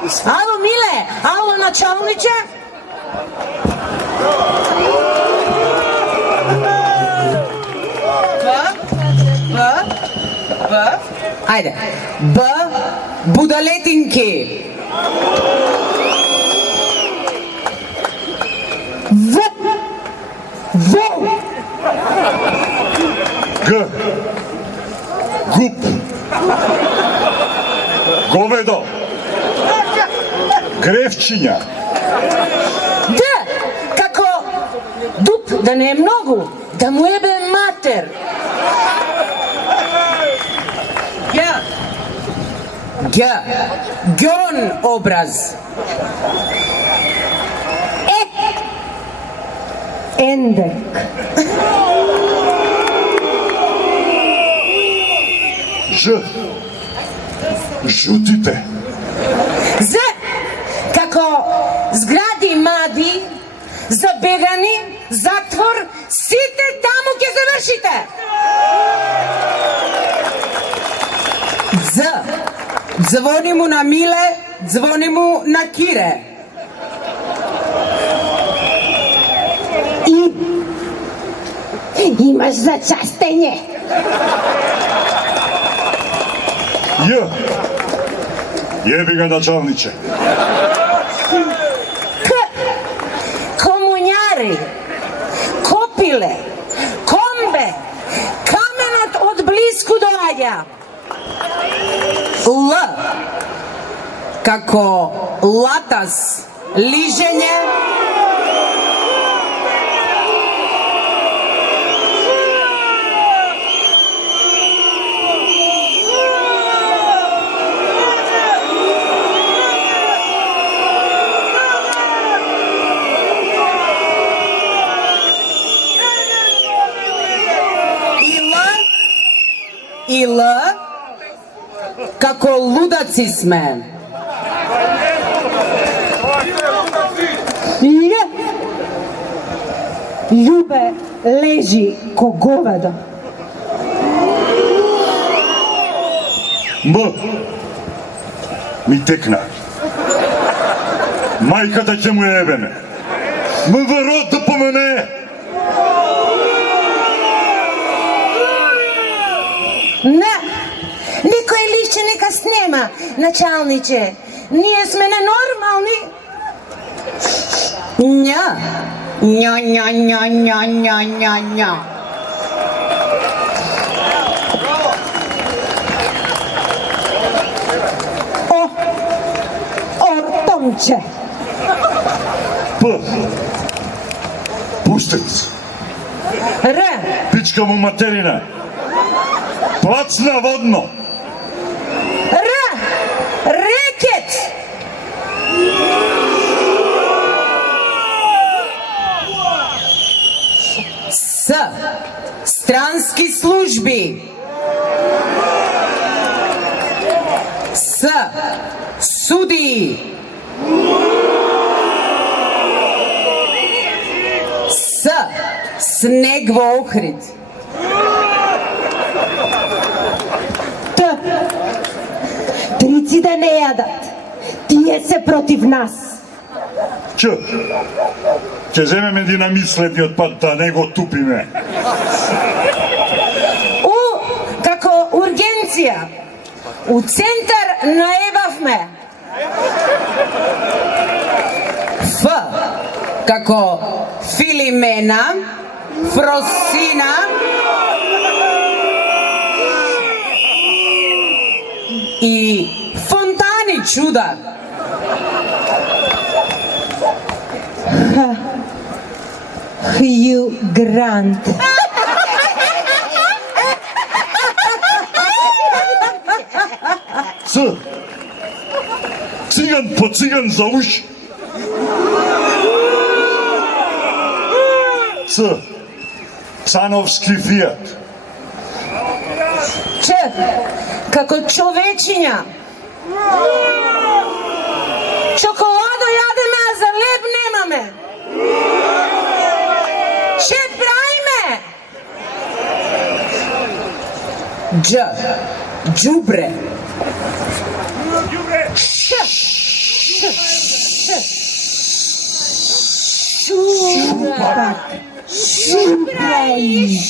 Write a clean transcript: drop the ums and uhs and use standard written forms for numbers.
Alo, Mile, alo, načalniče. B. Ajde. B. Budaletinki. V. G. Gup. Govedo. Grevčinja. D. Kako dup, da ne je mnogo, da mu jebe mater. G. Gjon obraz. Endek. Ž. Žutite. Z. Kako zgradi mladi, zabegani, zatvor, site tamo gdje završite. Z. Zvoni mu na Mile, zvoni mu na Kire. I. Imaš za častenje. J. Jebi ga načalniče. K. Komunjari, kopile, kombe, kamenot od blisku dođa. L. Kako latas, liženje. I L. Kako ludaci sme. Lj. Ljube leži ko govado. M. Mi tekna. Majkата ќе му ебеме. МВР да помене. Ne, nikoj lišće neka snema, načalniče. Nije sme nenormalni. Nja. Nja, nja, nja, nja, nja, nja, nja. Ortomče. P. Pustec. R. Pička mu materina. Плацна водно. Р. Рекет. С. Странски служби. С. Суди. С. Снег во Охрид. Трици да не ядат. Тие се против нас. Ч. Ќе земеме динамит следниот пат да не го тупиме. У. Како ургенција. У центар наебавме. Ф. Како Филимена, Фросина, и фонтани чуда. Хью Грант. Ц. Циган по циган за уши. Ц. Цановски фијат. Ч. Како човечиња. Чоколадо јадеме, а за леб немаме. Че правиме? Дж. Џубре. Ш. Šupak. Šuprajiš.